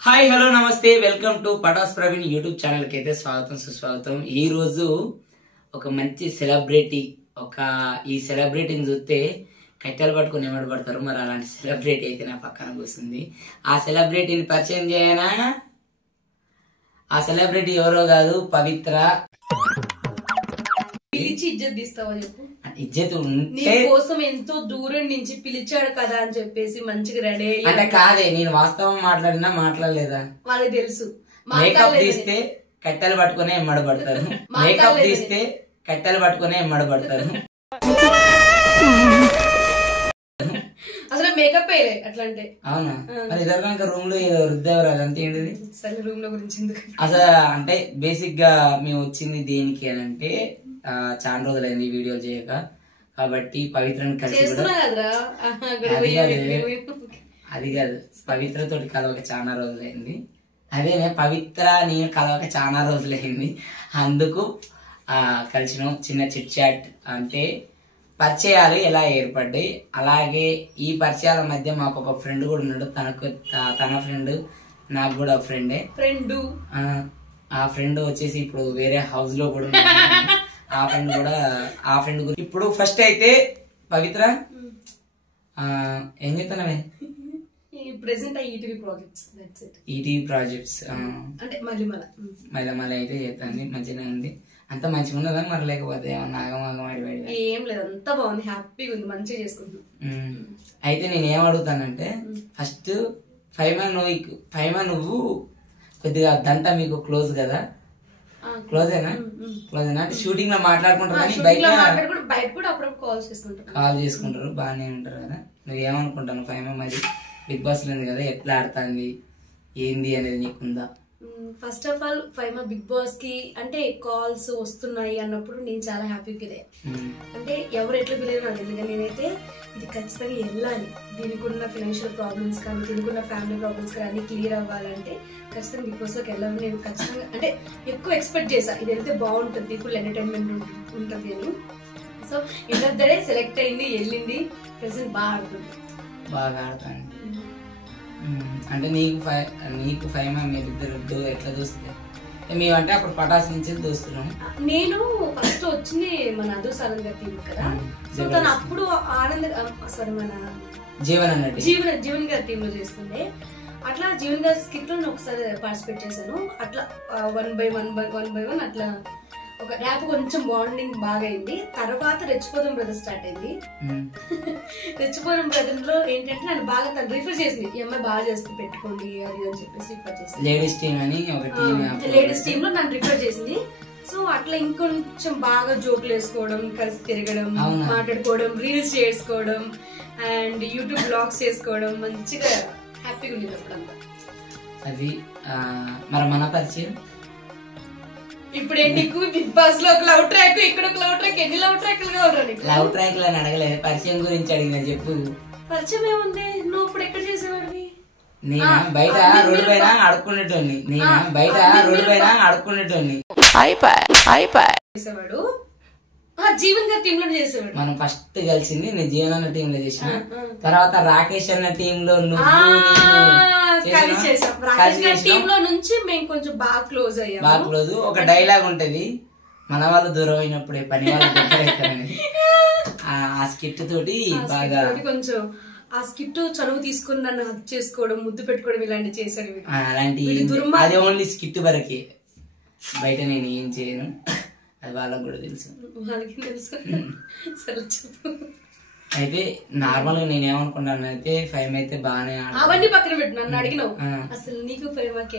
Hi hello నమస్తే welcome to Patas Praveen YouTube channel కి అయితే స్వాగతం సుస్వాగతం. ఈ రోజు ఒక మంచి సెలబ్రిటీ, ఈ సెలబ్రిటీని చూస్తే కట్టెలు పట్టుకుని పడతారు. మరి అలాంటి సెలబ్రిటీ అయితే నా పక్కన కూర్చుంది. ఆ సెలబ్రిటీని పరిచయం చేయనా? ఆ సెలబ్రిటీ ఎవరో కాదు, పవిత్ర. పిలిచి ఇజ్జత్ తీస్తావా చెప్పు? ఇజ్జత్ నీ కోసం ఎంతో దూరం నుంచి పిలిచాడు కదా అని చెప్పేసి మంచిగా రెడీ అయ్యి అంటే కాదే, నేను వాస్తవం మాట్లాడినా మాట్లాడలేదా? వాళ్ళకి తెలుసు. మేకప్ తీస్తే కట్టెలు పట్టుకునే ఎమ్మడబడతారు. మేకప్ తీస్తే కట్టెలు పట్టుకునే ఎమ్మడబడతారు. అసలు మేకప్ వేయలే అట్లా అంటే. అవునా? మరి ఇద్దరు రూమ్ లో వృద్ధెవరు అదంతా ఏంటిది? రూమ్ లో గురించి ఎందుకు అసలు అంటే బేసిక్ గా మేము వచ్చింది దేనికి అని అంటే, చాలా రోజులైంది వీడియోలు చేయక, కాబట్టి పవిత్రని కలిసి అది కాదు, పవిత్రతోటి కలవక చాలా రోజులైంది. అదేనే పవిత్ర నేను కలవక చాలా రోజులైంది. అందుకు కలిసినాం. చిన్న చిట్ చాట్ అంటే పరిచయాలు ఎలా ఏర్పడ్డాయి. అలాగే ఈ పరిచయాల మధ్య మాకు ఒక ఫ్రెండ్ కూడా ఉన్నాడు. తన ఫ్రెండ్ నాకు కూడా ఫ్రెండే. ఆ ఫ్రెండ్ వచ్చేసి ఇప్పుడు వేరే హౌస్ లో కూడా ఆ ఫ్రెండ్ గురించి ఇప్పుడు ఫస్ట్ అయితే పవిత్ర ఏం చెప్తానవే? ప్రెసెంట్ ఈటీవీ ప్రాజెక్ట్స్ అంటే మళ్ళీ అయితే చేస్తాను. మంచిగా ఉంది. అంత మంచిగా ఉన్నదా? మరి లేకపోతే ఏమన్నా ఆగమాగం ఏం లేదు, అంతా బాగుంది, హ్యాపీగా ఉంది, మంచిగా చేసుకుంటున్నాం. అయితే నేను ఏం అడుగుతానంటే, ఫస్ట్ ఫైమా నువ్వు కొద్దిగా దంతా మీకు క్లోజ్ కదా? క్లోజేనా అంటే షూటింగ్ లో మాట్లాడుకుంటారు కానీ బయట కూడా అప్పుడప్పుడు కాల్ చేసుకుంటారు, బాగానే ఉంటారు కదా? నువ్వు ఏమనుకుంటాను ఫైమా మరి బిగ్ బాస్ లో ఉంది కదా, ఎట్లా ఆడుతుంది ఏంది అనేది నీకుందా? First of all Faima Bigg Boss కి అంటే కాల్స్ వస్తున్నాయి అన్నప్పుడు నేను చాలా హ్యాపీ ఫీల్ అయ్యా. అంటే ఎవరు ఎట్లా ఫీల్ అయ్యారు నాకు తెలియదు, కానీ నేనైతే ఇది ఖచ్చితంగా వెళ్ళాలి, దీనికి ఉన్న ఫైనాన్షియల్ ప్రాబ్లమ్స్ కానీ దీనికి ఉన్న ఫ్యామిలీ ప్రాబ్లమ్స్ కానీ క్లియర్ అవ్వాలంటే ఖచ్చితంగా బిగ్ బాస్ లోకి వెళ్ళాలని నేను ఖచ్చితంగా అంటే ఎక్కువ ఎక్స్పెక్ట్ చేశా. ఇది వెళ్తే బాగుంటుంది, ఫుల్ ఎంటర్టైన్మెంట్ ఉంటుంది అని. So end of the day select అయింది, వెళ్ళింది, ప్రెసెంట్ బాగా ఆడుతాను. అంటే నీకు ఫైమా మీరిద్దరు ఎట్లా చూస్తే? మేమంటే అప్పుడు పటాస్ నుంచి దోస్తున్నాం. నేను ఫస్ట్ వచ్చింది మన అదోసారం గారి టీం కదా, సో తను అప్పుడు మన జీవన్ గారి టీమ్ లో చేస్తుండే. అట్లా జీవన్ గారి స్కిట్ లో ఒకసారి పార్టిసిపేట్ చేశాను. అట్లా వన్ బై వన్ అట్లా ఒక ర్యాప్ కొంచెం బాండింగ్ బాగా అయింది. తర్వాత రెచ్చిపోదాం బ్రదర్ స్టార్ట్ అయింది. రెచ్చిపోదాం బ్రదర్ లో ఏంటంటే నన్ను బాగా తను రిఫర్ చేసింది, ఈ అమ్మాయి బాగా చేస్తే పెట్టుకోండి అది అని చెప్పేసి రిఫర్ చేసింది. లేడీస్ టీమ్ లో నన్ను రిఫర్ చేసింది. సో అట్లా ఇంకొంచెం బాగా జోకులు వేసుకోవడం, కలిసి తిరగడం, మాట్లాడుకోవడం, రీల్స్ చేసుకోవడం అండ్ యూట్యూబ్ బ్లాగ్స్ చేసుకోవడం, మంచిగా హ్యాపీగా ఉండేది అప్పుడంతా. అది మరి మన పరిచయం ఇప్పుడు నీకు బిగ్ బాస్ లో ఒక లవ్ ట్రాక్, ఇక్కడ ఒక లవ్ ట్రాక్, ఎన్ని లవ్ ట్రాక్లు కావాలి? లవ్ ట్రాక్ అని అడగలేదు, పరిచయం గురించి అడిగిన. చెప్పు. పరిచయం ఏముంది? నువ్వు ఇప్పుడు ఎక్కడ చేసేవాడివి? నేను బయట రోడ్డు పైన ఆడుకునేటోని. చేసేవాడు జీవన్ గారి టీమ్ లో చేసేవాడు. మనం ఫస్ట్ కలిసింది నేను జీవన్ అన్న టీమ్ లో చేసిన, తర్వాత రాకేష్ అన్న టీమ్ లో టీమ్ లో నుంచి మేము కొంచెం బాగా క్లోజ్ అయ్యాము. ఒక డైలాగ్ ఉంటది, మన వాళ్ళు దూరం అయినప్పుడే పని వాళ్ళు దగ్గరైతారని. ఆ స్కిట్ తోటి బాగా కొంచెం ఆ స్కిట్ చనువు తీసుకుని నన్ను హక్ చేసుకోవడం, ముద్దు పెట్టుకోవడం ఇలాంటివి చేశాడు. అలాంటి అది ఓన్లీ స్కిట్ వరకే, బయట నేను ఏం చేయను, అది వాళ్ళకి కూడా తెలుసు. సరే చెప్పు. అయితే నార్మల్ గా నేను ఏమనుకున్నాను అయితే ఫైమ్ అయితే బాగానే అవన్నీ పక్కన పెట్టు, నన్ను అడిగినావు అసలు నీకు ఫైమాకి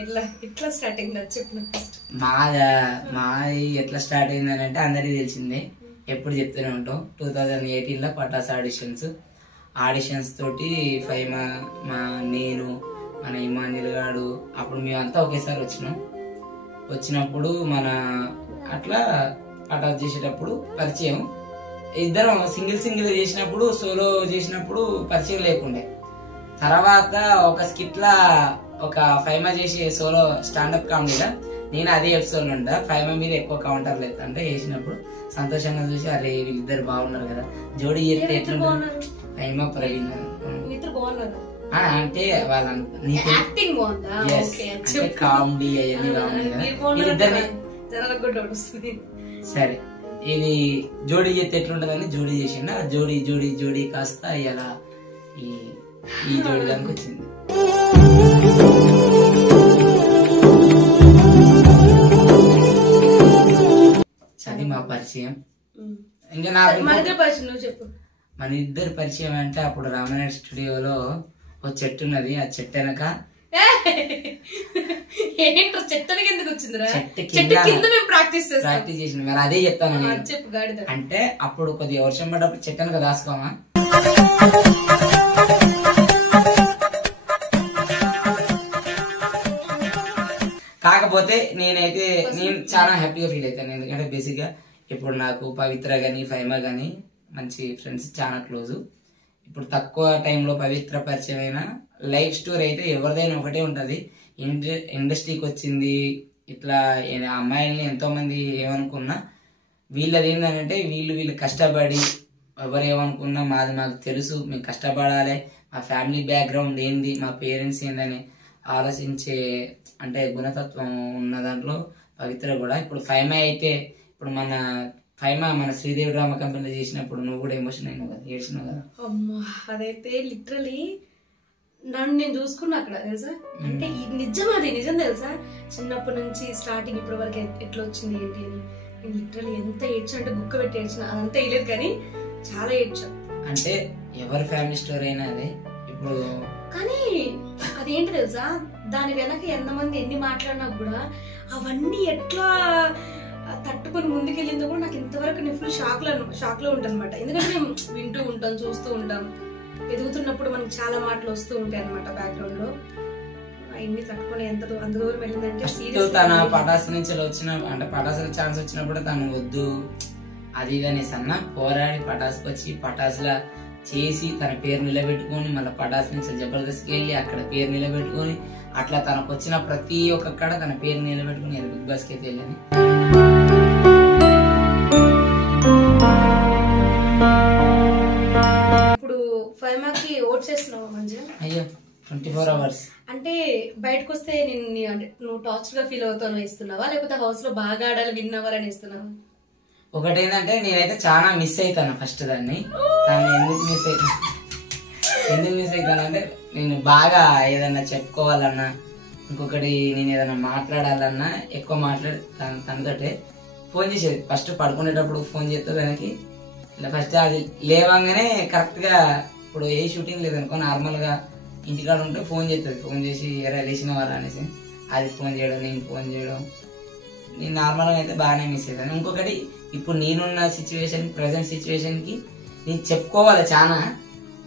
ఎట్లా స్టార్ట్ అయింది చెప్పు. మాది ఎట్లా స్టార్ట్ అయింది అని అంటే అందరికీ తెలిసిందే, ఎప్పుడు చెప్తూనే ఉంటాం. 2018 లో పటాస్ ఆడిషన్స్ తోటి ఫైమా నేను మన ఇమాన్యుల్ గాడు అప్పుడు మేమంతా ఒకేసారి వచ్చినప్పుడు మన అట్లా పటాస్ చేసేటప్పుడు పరిచయం. ఇద్దరం సింగిల్ చేసినప్పుడు, సోలో చేసినప్పుడు పరిచయం లేకుండే. తర్వాత ఒక స్కిట్ లా ఒక ఫైమా చేసే సోలో స్టాండప్ కామెడీలా నేను అదే ఎపిసోడ్ లో ఉంటా. ఫైమా మీద ఎక్కువ కౌంటర్ లేదు అంటే చేసినప్పుడు సంతోషంగా చూసి అరే వీళ్ళిద్దరు బాగున్నారు కదా, జోడీ చేస్తే ఎట్లా ఫైమా ప్రవీణ్ అంటే వాళ్ళ యాక్టింగ్ బాగుందా? కామెడీ అవన్నీ. సరే ఇది జోడీ చేస్తే ఎట్లుంటదని జోడీ చేసిండ. జోడీ జోడీ జోడీ కాస్త ఇలా ఈ జోడీ దానికి వచ్చింది. అది మా పరిచయం. ఇంకా నాకు మన ఇద్దరు పరిచయం అంటే అప్పుడు రామనాయుడు స్టూడియోలో ఒక చెట్టు ఉన్నది. ఆ చెట్టు వెనక ప్రాక్టీస్ చేసిన మరి అదే చెప్తాను నేను. అంటే అప్పుడు కొద్దిగా వర్షం పడ్డప్పుడు చెట్టు వెనక దాసుకోమా. కాకపోతే నేను చాలా హ్యాపీగా ఫీల్ అవుతాను. ఎందుకంటే బేసిక్ గా ఇప్పుడు నాకు పవిత్ర గాని ఫైమా గాని మంచి ఫ్రెండ్స్, చాలా క్లోజ్. ఇప్పుడు తక్కువ టైంలో పవిత్ర పరిచయం అయిన లైఫ్ స్టోరీ అయితే ఎవరిదైనా ఒకటే ఉంటది. ఇండస్ట్రీకి వచ్చింది ఇట్లా అమ్మాయిల్ని ఎంతో మంది ఏమనుకున్నా వీళ్ళది ఏంటంటే వీళ్ళు కష్టపడి ఎవరు ఏమనుకున్నా మాకు తెలుసు, మేము కష్టపడాలి, మా ఫ్యామిలీ బ్యాక్గ్రౌండ్ ఏంది, మా పేరెంట్స్ ఏందని ఆలోచించే అంటే గుణతత్వం ఉన్న దాంట్లో పవిత్ర కూడా. ఇప్పుడు ఫైమా అయితే ఇప్పుడు మన శ్రీదేవి డ్రామా కంపెనీలో చేసినప్పుడు నువ్వు కూడా ఎమోషన్ అయినావు కదా, ఏడ్చినావు కదా. అమ్మా అదైతే లిటరలీ నన్ను నేను చూసుకున్నా అక్కడ తెలుసా. అంటే నిజం తెలుసా. చిన్నప్పటి నుంచి స్టార్టింగ్ ఇప్పటి వరకు ఎట్లా వచ్చింది ఏంటి అని నేను లిటరలీ ఎంత ఏడ్చా అంటే బుక్క పెట్టి ఏడ్చిన. అదంతా వేయలేదు కానీ చాలా ఏడ్చా. అంటే ఎవరి ఫ్యామిలీ స్టోరీ అయినా అదే ఇప్పుడు. కానీ అదేంటి తెలుసా, దాని వెనక ఎంతమంది ఎన్ని మాట్లాడినా కూడా అవన్నీ ఎట్లా తట్టుకొని ముందుకెళ్ళిందో కూడా నాకు ఇంతవరకు నేను ఫుల్ షాక్ లో ఉంటాను అనమాట. ఎందుకంటే మేము వింటూ ఉంటాం, చూస్తూ ఉంటాం, ఎదుగుతున్నప్పుడు మనకి చాలా మాటలు వస్తూ ఉంటాయి అనమాట బ్యాక్గ్రౌండ్ లో. అవన్నీ తట్టుకొని అంత దూరం వెళ్ళిందంటే తన పటాస్ నుంచి అంటే పటాస్ ఛాన్స్ వచ్చినప్పుడు తను వద్దు అది ఇది అనేసి అన్న పోరాడి పటాస్కి వచ్చి పటాస్లా చేసి తన పేరు నిలబెట్టుకొని మళ్ళీ పటాస్ నుంచి జబర్దస్త్కి వెళ్ళి అక్కడ పేరు నిలబెట్టుకొని అట్లా తనకు వచ్చిన ప్రతి ఒక్క తన పేరు నిలబెట్టుకుని బిగ్ బాస్కి అయితే వెళ్ళని. ఇప్పుడు ఫైమాకి ఓట్స్ వేస్తున్నావా మంచిగా? అయ్యో 24 hours అంటే బయటకు వస్తే నువ్వు టార్చర్ గా ఫీల్ అవుతావు ఇస్తున్నావా, లేకపోతే హౌస్ లో బాగా ఆడాలి విన్ అవ్వాలని ఇస్తున్నావా? ఒకటి ఏంటంటే నేనైతే చాలా మిస్ అవుతాను ఫస్ట్ దాన్ని. ఎందుకు మిస్ అవుతానంటే నేను బాగా ఏదన్నా చెప్పుకోవాలన్నా ఇంకొకటి నేను ఏదైనా మాట్లాడాలన్నా ఎక్కువ తనతోటే ఫోన్ చేసేది. ఫస్ట్ పడుకునేటప్పుడు ఫోన్ చేస్తే దానికి ఇలా ఫస్ట్ అది లేవంగానే కరెక్ట్ గా ఇప్పుడు ఏ షూటింగ్ లేదనుకో నార్మల్ గా ఇంటికాడ ఉంటే ఫోన్ చేస్తుంది. ఫోన్ చేసి ఎరా లేచిన వాళ్ళ అనేసి అది ఫోన్ చేయడం, నేను ఫోన్ చేయడం. నేను నార్మల్గా అయితే బాగానే మిస్ అవుతాను. ఇంకొకటి ఇప్పుడు నేనున్న సిచ్యువేషన్ ప్రెసెంట్ సిచ్యువేషన్ కి నేను చెప్పుకోవాలి చాలా,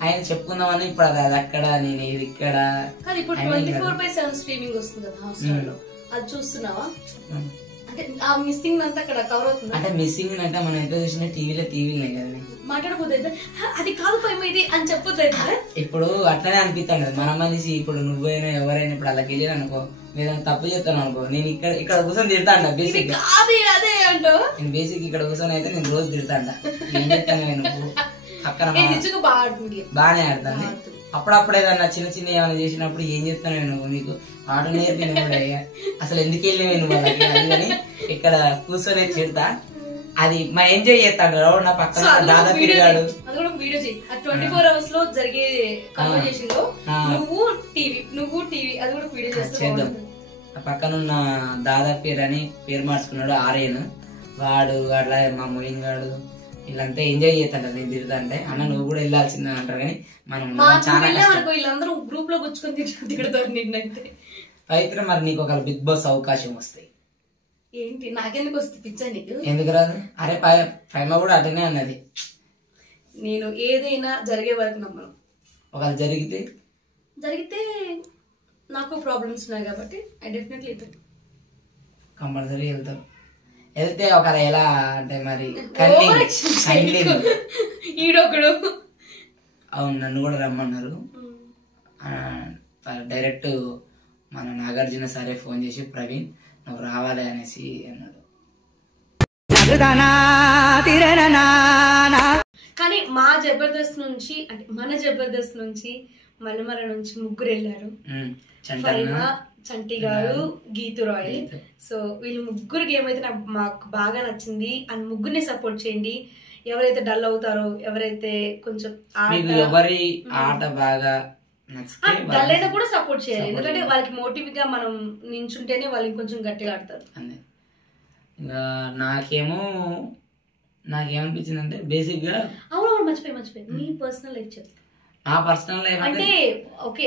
ఆయన చెప్పుకుందామని ఇప్పుడు అది అక్కడ నేను ఇది ఇక్కడ. ఇప్పుడు 24/7 స్ట్రీమింగ్ వస్తుంది కదా హాట్‌స్టార్ లో, అది చూస్తున్నావా? అంటే ఆ మిస్సింగ్ అంతా అక్కడ కవర్ అవుతుంది. అంటే మిస్సింగ్ అంటే మనం ఎంత చూసినా టీవీలే కదా మాట్లాడబోద్దు అది కాదు ఫైమ్ ఇది అని చెప్పొద్దు. ఇప్పుడు అట్లనే అనిపిస్తాను కదా మన మనిషి. ఇప్పుడు నువ్వైనా ఎవరైనా ఇప్పుడు అలాగే వెళ్ళి అనుకో నేను తప్పు చేస్తాను అనుకో, నేను ఇక్కడ కూర్చొని తిడతాను బేసిక్. అదే అంటో నేను బేసిక్ ఇక్కడ కూర్చొని అయితే నేను రోజు తిడతాను. ఏం చెప్తాను నేను పక్కన బాగానే ఆడతాను. అప్పుడప్పుడు ఏదన్నా చిన్న ఏమైనా చేసినప్పుడు ఏం చెప్తాను నేను నీకు ఆట నేర్పిన అసలు ఎందుకు వెళ్ళి నువ్వు వాళ్ళకి అది అని ఇక్కడ కూర్చొని తిడతా. అది మా ఎంజాయ్ చేస్తాడు నా పక్కన దాదా తిరిగాడు. 24 hours లో జరిగే కన్వర్జేషన్ లో నువ్వు టీవీ అది కూడా వీడియో చేద్దాం. పక్కన ఉన్న దాదా పేరు మార్చుకున్నాడు ఆర్యన్, వాడు అట్లా మా మొయిన్ గాడు వీళ్ళంతా ఎంజాయ్ చేస్తాడు నేను తిరుగుతా అంటే. అన్న నువ్వు కూడా వెళ్ళాల్సిందే అంటారు కానీ మనం వీళ్ళందరూ గ్రూప్ లో కూర్చుకొని తిడతారు నిన్నైతే. పవిత్ర మరి నీకు ఒక బిగ్ బాస్ అవకాశం వస్తాయి ఏంటి నాకెందుకు వస్తుంది పిచ్చా నీకు? ఎందుకు రాదు? అరే ఫైమా కూడా అటనే అన్నది నేను ఏదైనా జరిగే వరకు నమ్మను. ఒకవేళ జరిగితే నాకు ప్రాబ్లమ్స్ ఉన్నాయి కాబట్టి ఐ డెఫినెట్లీ కంపల్సరీ వెళ్తే ఒకవేళ ఎలా అంటే మరి ఈడొకడు అవును నన్ను కూడా రమ్మన్నారు. డైరెక్ట్ మన నాగార్జున సారే ఫోన్ చేసి ప్రవీణ్ నువ్వు రావాలి అనేసి అన్నాడు. కానీ మా జబర్దస్త్ నుంచి అంటే మన జబర్దస్త్ నుంచి మల్లెమల నుంచి ముగ్గురు వెళ్ళారు. చంటన్న, చంటి గారు, గీతు రాయల్. సో వీళ్ళు ముగ్గురు గేమ్ అయితే మాకు బాగా నచ్చింది. అండ్ ముగ్గురిని సపోర్ట్ చేయండి. ఎవరైతే డల్ అవుతారో, ఎవరైతే కొంచెం ఎవరి ఆట బాగా డల్ అయినా కూడా సపోర్ట్ చేయాలి. ఎందుకంటే వాళ్ళకి మోటివ్ గా మనం నించుంటేనే వాళ్ళు ఇంకొంచెం గట్టిగా ఆడతారు. ఇంకా నాకేమనిపించింది అంటే బేసిక్ గా అవును మర్చిపోయి మీ పర్సనల్ లైఫ్ చెప్పు. నా పర్సనల్ లైఫ్ అంటే ఓకే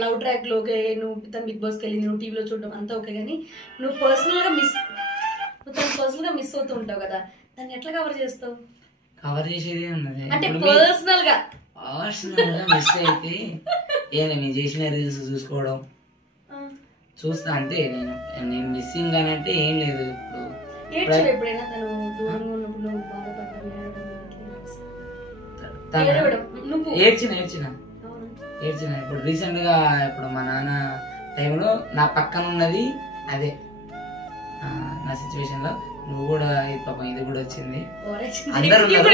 లవ్ ట్రాక్ లో నువ్వు తన బిగ్ బాస్ కి వెళ్ళింది, నువ్వు టీవీలో చూడడం అంతా ఓకే, కానీ నువ్వు పర్సనల్ గా మిస్ అవుతూ ఉంటావు కదా, దాన్ని ఎట్లా కవర్ చేస్తావు? కవర్ చేసేది ఉన్నది అంటే పర్సనల్ గా మిస్ అయితే నేను చేసిన రీల్స్ చూసుకోవడం చూస్తా అంతే. నేను మిస్సింగ్ అని అంటే ఏం లేదు. ఇప్పుడు ఎప్పుడైనా తను దూరంగా ఉన్నప్పుడు ఏడ్చిన ఇప్పుడు రీసెంట్ గా ఇప్పుడు మా నాన్న టైంలో నా పక్కన ఉన్నది అదే నా సిచ్యువేషన్ లో నువ్వు కూడా పాపం ఇది కూడా వచ్చింది. అందరూ ఇది కూడా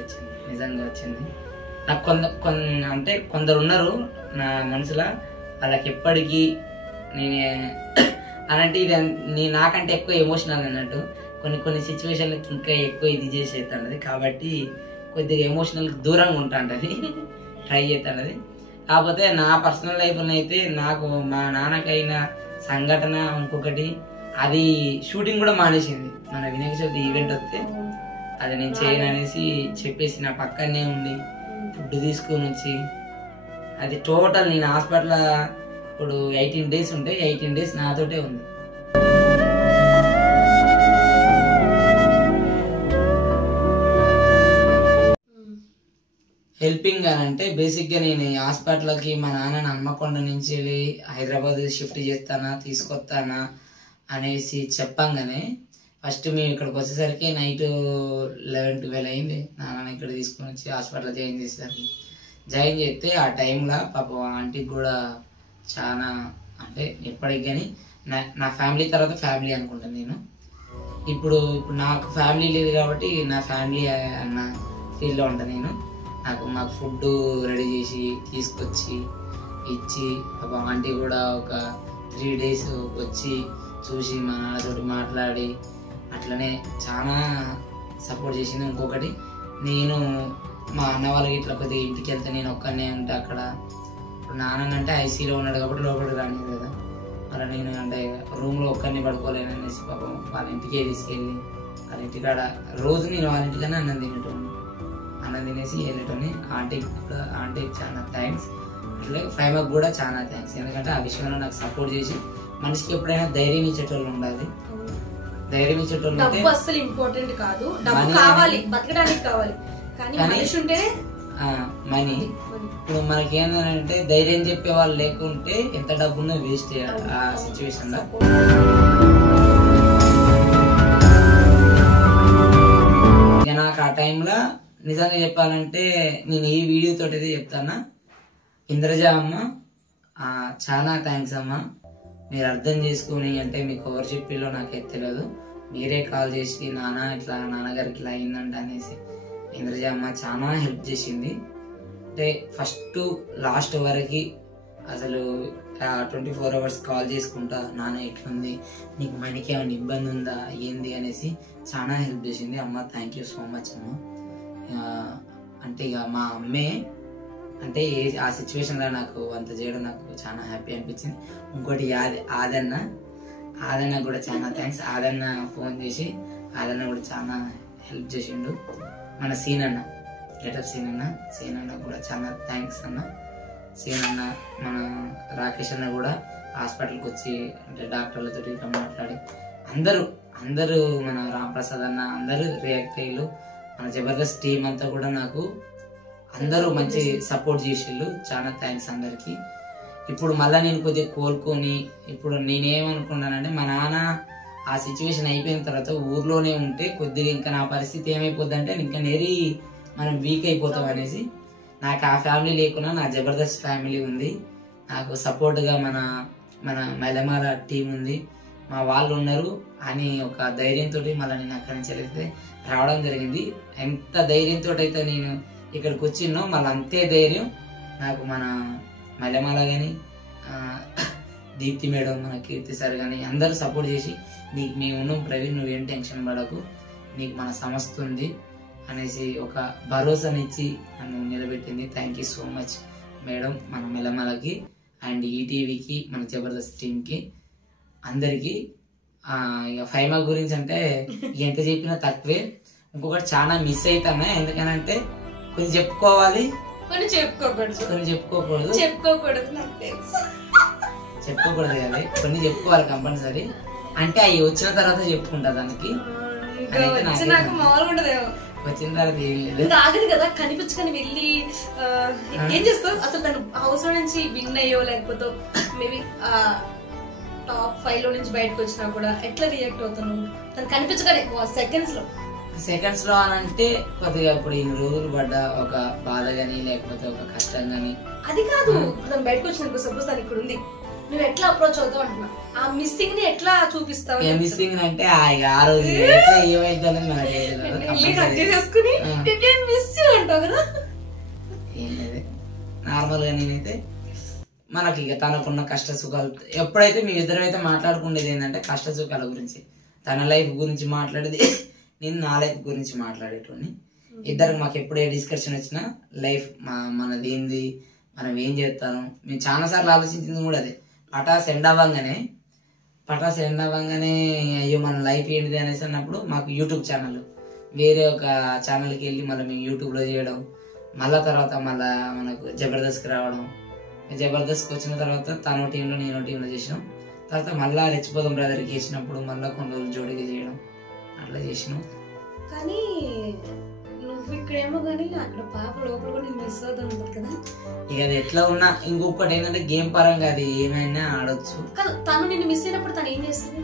వచ్చింది, నిజంగా వచ్చింది. నాకు అంటే కొందరు ఉన్నారు నా మనసులో, వాళ్ళకి ఎప్పటికీ నేనే అనంటే ఇది నాకంటే ఎక్కువ ఎమోషనల్ అన్నట్టు. కొన్ని సిచ్యువేషన్లకి ఇంకా ఎక్కువ ఇది చేసేది కాబట్టి కొద్దిగా ఎమోషనల్ దూరంగా ఉంటాంటది, ట్రై చేస్తానది. కాకపోతే నా పర్సనల్ లైఫ్ అయితే నాకు మా నాన్నకైన సంఘటన ఇంకొకటి, అది షూటింగ్ కూడా మానేసింది. మన వినాయక చవితి ఈవెంట్ వస్తే అది నేను చేయను అనేసి చెప్పేసి నా పక్కనే ఉండి ఫుడ్ తీసుకొని వచ్చి అది టోటల్ నేను హాస్పిటల్ ఇప్పుడు 18 days ఉంటే 18 days నాతోటే ఉంది. హెల్పింగ్ అని అంటే బేసిక్ గా నేను హాస్పిటల్కి మా నాన్న హన్మకొండ నుంచి వెళ్ళి హైదరాబాద్ షిఫ్ట్ చేస్తానా తీసుకొస్తానా అనేసి చెప్పంగానే ఫస్ట్ మేము ఇక్కడికి వచ్చేసరికి నైట్ 11-12 అయింది. నాన్న ఇక్కడ తీసుకొని వచ్చి హాస్పిటల్ జాయిన్ చేసేసరికి జాయిన్ చేస్తే ఆ టైంలో పాపం ఆంటీకి కూడా చాలా అంటే ఎప్పటికి కానీ నా ఫ్యామిలీ తర్వాత ఫ్యామిలీ అనుకుంటాను నేను. ఇప్పుడు నాకు ఫ్యామిలీ లేదు కాబట్టి నా ఫ్యామిలీ అన్న ఫీల్డ్లో ఉంటాను నేను. మాకు ఫుడ్ రెడీ చేసి తీసుకొచ్చి ఇచ్చి పాపం ఆంటీ కూడా ఒక 3 days వచ్చి చూసి మా నాన్నతోటి మాట్లాడి అట్లనే చాలా సపోర్ట్ చేసింది. ఇంకొకటి నేను మా అన్న వాళ్ళకి ఇట్లా కొద్దిగా ఇంటికి వెళ్తే నేను ఒక్కనే ఉంటే అక్కడ ఇప్పుడు నాన్నంటే ఐసీలో ఉన్నాడు కాబట్టి లోపలికి రానిది కదా, అలా నేను అంటే రూమ్లో ఒక్కరిని పడుకోలేను అనేసి పాపం వాళ్ళ ఇంటికే తీసుకెళ్ళి వాళ్ళ ఇంటికాడ రోజు నేను వాళ్ళ ఇంటికన్నా అన్నం తినేసి వెళ్ళటోని. ఆంటీకి చాలా థ్యాంక్స్, అట్లే ఫైమకు కూడా చాలా థ్యాంక్స్. ఎందుకంటే ఆ విషయంలో నాకు సపోర్ట్ చేసి మనిషికి ఎప్పుడైనా ధైర్యం ఇచ్చేటోళ్ళు ఉండాలి. ధైర్యం ఇచ్చేటోళ్ళు డబ్బు అస్సలు ఇంపార్టెంట్ కాదు, డబ్బు కావాలి బతకడానికి కావాలి, కానీ మనిషి ఉంటేనే మనీ. ఇప్పుడు మనకి ఏంటంటే ధైర్యం చెప్పే వాళ్ళు లేకుంటే ఎంత డబ్బున్నా వేస్ట్ చేయాలి ఆ సిచ్యువేషన్ లో. నాకు ఆ టైంలో నిజంగా చెప్పాలంటే నేను ఈ వీడియో తోటి అయితే చెప్తానా, ఇంద్రజ అమ్మ చాలా థ్యాంక్స్ అమ్మ. మీరు అర్థం చేసుకుని అంటే మీకు ఎవరు చెప్పిలో నాకైతే తెలియదు, మీరే కాల్ చేసి నాన్నగారికి ఇలా అయిందంట అనేసి ఇంద్రజ అమ్మ చాలా హెల్ప్ చేసింది. అంటే ఫస్ట్ లాస్ట్ వరకు అసలు 24 hours కాల్ చేసుకుంటా నాన్న ఎట్లుంది, నీకు మనకి ఏమైనా ఇబ్బంది ఉందా ఏంది అనేసి చాలా హెల్ప్ చేసింది అమ్మ. థ్యాంక్ యూ సో మచ్ అమ్మ. అంటే ఇక మా అమ్మే అంటే ఆ సిచ్యువేషన్లో నాకు అంత చేయడం నాకు చాలా హ్యాపీ అనిపించింది. ఇంకోటి ఆదన్న కూడా చాలా థ్యాంక్స్. ఆదన్న ఫోన్ చేసి ఆదన్న కూడా చాలా హెల్ప్ చేసిండు. మన సీనన్న గెటప్ సీనన్న కూడా చాలా థ్యాంక్స్ అన్న. సీనన్న మన రాకేష్ అన్న కూడా హాస్పిటల్కి వచ్చి అంటే డాక్టర్లతో ఇట్లా మాట్లాడి అందరూ మన రాంప్రసాద్ అన్న అందరూ రియాక్ట్ అయ్యారు. మన జబర్దస్త్ టీం అంతా కూడా నాకు అందరూ మంచి సపోర్ట్ చేసిళ్ళు. చాలా థ్యాంక్స్ అందరికి. ఇప్పుడు మళ్ళీ నేను కొద్దిగా కోలుకొని ఇప్పుడు నేనేమనుకున్నానంటే మా నాన్న ఆ సిచ్యువేషన్ అయిపోయిన తర్వాత ఊర్లోనే ఉంటే కొద్దిగా ఇంకా నా పరిస్థితి ఏమైపోద్ది అంటే ఇంకా మనం వీక్ అయిపోతాం అనేసి నాకు ఆ ఫ్యామిలీ లేకున్నా నా జబర్దస్త్ ఫ్యామిలీ ఉంది, నాకు సపోర్ట్గా మన మెల్లమాల టీం ఉంది, మా వాళ్ళు ఉన్నారు అని ఒక ధైర్యంతో మళ్ళీ నేను అక్కడి నుంచి అయితే రావడం జరిగింది. ఎంత ధైర్యంతో అయితే నేను ఇక్కడికి వచ్చిన్నో మళ్ళీ అంతే ధైర్యం నాకు మన మల్లెమాల కానీ దీప్తి మేడం మన కీర్తి సార్ కానీ అందరూ సపోర్ట్ చేసి నీకు మేము ఉన్నాం ప్రవీణ్, నువ్వేం టెన్షన్ పడకు, నీకు మన సంస్థ ఉంది అనేసి ఒక భరోసానిచ్చి నన్ను నిలబెట్టింది. Thank you so much madam, మన మెల్లమలకి అండ్ ఈటీవీకి, మన జబర్దస్త్ టీంకి అందరికీ. ఇక ఫైమా గురించి అంటే ఎంత చెప్పినా తక్కువే. ఇంకొకటి చాలా మిస్ అవుతామే, ఎందుకనంటే కొన్ని చెప్పుకోవాలి, కొన్ని చెప్పుకోకూడదు కదా, కొన్ని చెప్పుకోవాలి కంపల్సరీ. అంటే అవి వచ్చిన తర్వాత చెప్పుకుంటా దానికి, వచ్చిన తర్వాత ఏం లేదు, ఆగదు కదా. కనిపించుకొని వెళ్ళి ఏం చేస్తావు అసలు? తను హౌస్ లో నుంచి విన్ అయ్యో లేకపోతే మేబీ టాప్ 5 లో నుంచి బయటకు వచ్చినా కూడా ఎట్లా రియాక్ట్ అవుతాను? తను కనిపించగానే సెకండ్స్ లో అని అంటే కొద్దిగా ఇప్పుడు ఇన్ని రోజులు పడ్డ ఒక బాధ గానీ లేకపోతే ఒక కష్టం గానీ అది కాదు. తను బయటకు వచ్చిన సపోజ్ తను ఇక్కడ ఉంది, నువ్వు ఎట్లా అప్రోచ్ అవుతావు అంటున్నా. ఆ మిస్సింగ్ ని ఎట్లా చూపిస్తావు? మిస్సింగ్ అంటే ఆ రోజు ఎట్లా ఏమైంది అనేది ఏం లేదు. నార్మల్ గా నేనైతే మనకి ఇక తనకున్న కష్ట సుఖాలు ఎప్పుడైతే మీ ఇద్దరం అయితే మాట్లాడుకునేది ఏంటంటే కష్ట సుఖాల గురించి, తన లైఫ్ గురించి మాట్లాడేది, నేను నా లైఫ్ గురించి మాట్లాడేటోని. ఇద్దరికి మాకు ఎప్పుడు ఏ డిస్కషన్ వచ్చినా లైఫ్ మనది ఏంది, మనం ఏం చేస్తాను, మేము చాలా సార్లు ఆలోచించింది కూడా అదే. పటాస్ ఎండ్ అవ్వగానే అయ్యో మన లైఫ్ ఏంటిది అనేసి అన్నప్పుడు మాకు యూట్యూబ్ ఛానల్, వేరే ఒక ఛానల్కి వెళ్ళి మళ్ళీ మేము యూట్యూబ్లో చేయడం, మళ్ళా తర్వాత మళ్ళా మనకు జబర్దస్త్కి రావడం, జబర్దస్త్కి వచ్చిన తర్వాత తనో టీంలో నేనో టీంలో చేసినాం. తర్వాత మళ్ళా రెచ్చిపోదాం బ్రదర్కి చేసినప్పుడు మళ్ళీ కొన్ని రోజులు జోడిగా చేయడం, అట్లా చేసినాం. కానీ నువ్వు ఇక్కడేమో కానీ అక్కడ పాప లోపల కూడా నేను మిస్ అవుతాను కదా. ఇక అది ఎట్లా ఉన్నా ఇంకొకటి ఏంటంటే గేమ్ పరంగా అది ఏమైనా ఆడొచ్చు. తను నిన్ను మిస్ అయినప్పుడు తను ఏం చేస్తుంది?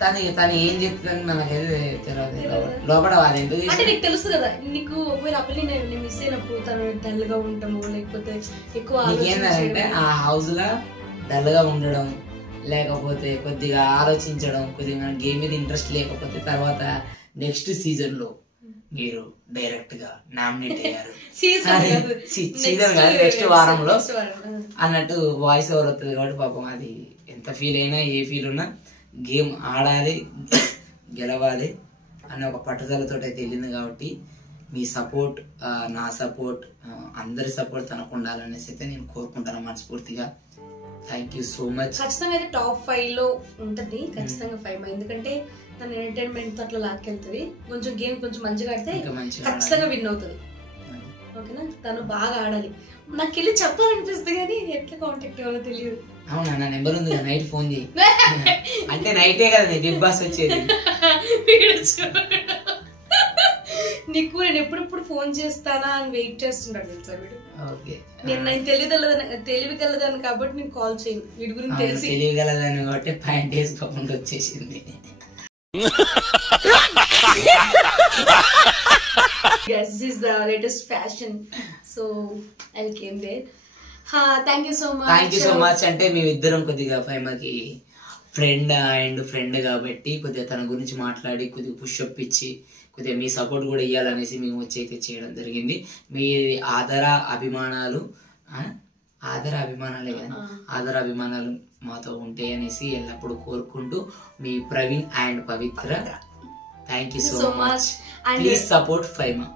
తను ఏం చెప్తుందని మనకైతే తెలియదు. లోపల వాళ్ళు ఎందుకు అంటే నీకు తెలుసు కదా, నీకు ఒకవేళ అప్పటి నేను మిస్ అయినప్పుడు తను డల్ గా ఉంటాము లేకపోతే ఎక్కువ ఏంటంటే ఆ హౌస్ లా డల్ గా ఉండడం, లేకపోతే కొద్దిగా ఆలోచించడం, కొద్దిగా గేమ్ మీద ఇంట్రెస్ట్ లేకపోతే తర్వాత నెక్స్ట్ సీజన్ లో మీరు డైరెక్ట్ గా నామినేట్ అయ్యారు, సీజన్ కాదు నెక్స్ట్ వారంలో అన్నట్టు వాయిస్ ఓవర్ వస్తుంది. కాబట్టి పాపం అది ఎంత ఫీల్ అయినా ఏ ఫీల్ ఉన్నా గేమ్ ఆడాలి, గెలవాలి అనే ఒక పట్టుదలతో అయితే వెళ్ళింది. కాబట్టి మీ సపోర్ట్, నా సపోర్ట్, అందరి సపోర్ట్ తనకు ఉండాలనేసి అయితే నేను కోరుకుంటాను మనస్ఫూర్తిగా. Thank you so much. ఖచ్చితంగా అయితే టాప్ 5 లో ఉంటది ఖచ్చితంగా 5, ఎందుకంటే తన ఎంటర్టైన్మెంట్ అట్లా లాక్కెళ్తుంది. కొంచెం గేమ్ కొంచెం మంచిగా ఆడితే ఖచ్చితంగా విన్ అవుతుంది. ఓకేనా? తను బాగా ఆడాలి. నాకు వెళ్ళి చెప్పాలనిపిస్తుంది కానీ ఎట్లా కాంటాక్ట్ అవ్వాలో తెలియదు. అవునా, నా నెంబర్ ఉంది, నైట్ ఫోన్ చేయి. అంటే నైటే కదా బిగ్ బాస్ వచ్చేది. నీకు నేను ఎప్పుడెప్పుడు ఫోన్ చేస్తానా అని వెయిట్ చేస్తున్నాడు తెలుసా వీడు. నేను తెలివి కలదాన్ని కాబట్టి నేను కాల్ చేయను. వీడి గురించి తెలిసి తెలివి కలదాన్ని కాబట్టి 5 days కాకుండా వచ్చేసింది. Yes, this is the latest fashion. So I came there. Thank you so much. Thank you so much. అంటే మేమిద్దరం కొద్దిగా ఫైమాకి ఫ్రెండ్ కాబట్టి కొద్దిగా తన గురించి మాట్లాడి కొద్దిగా పుషప్ ఇచ్చి కొద్దిగా మీ సపోర్ట్ కూడా ఇవ్వాలనేసి మేము వచ్చి అయితే చేయడం జరిగింది. మీ ఆదర అభిమానాలే కానీ ఆదర అభిమానాలు మాతో ఉంటాయి అనేసి ఎల్లప్పుడూ కోరుకుంటూ మీ Praveen and Pavitra. Thank you so much. Please support Faima.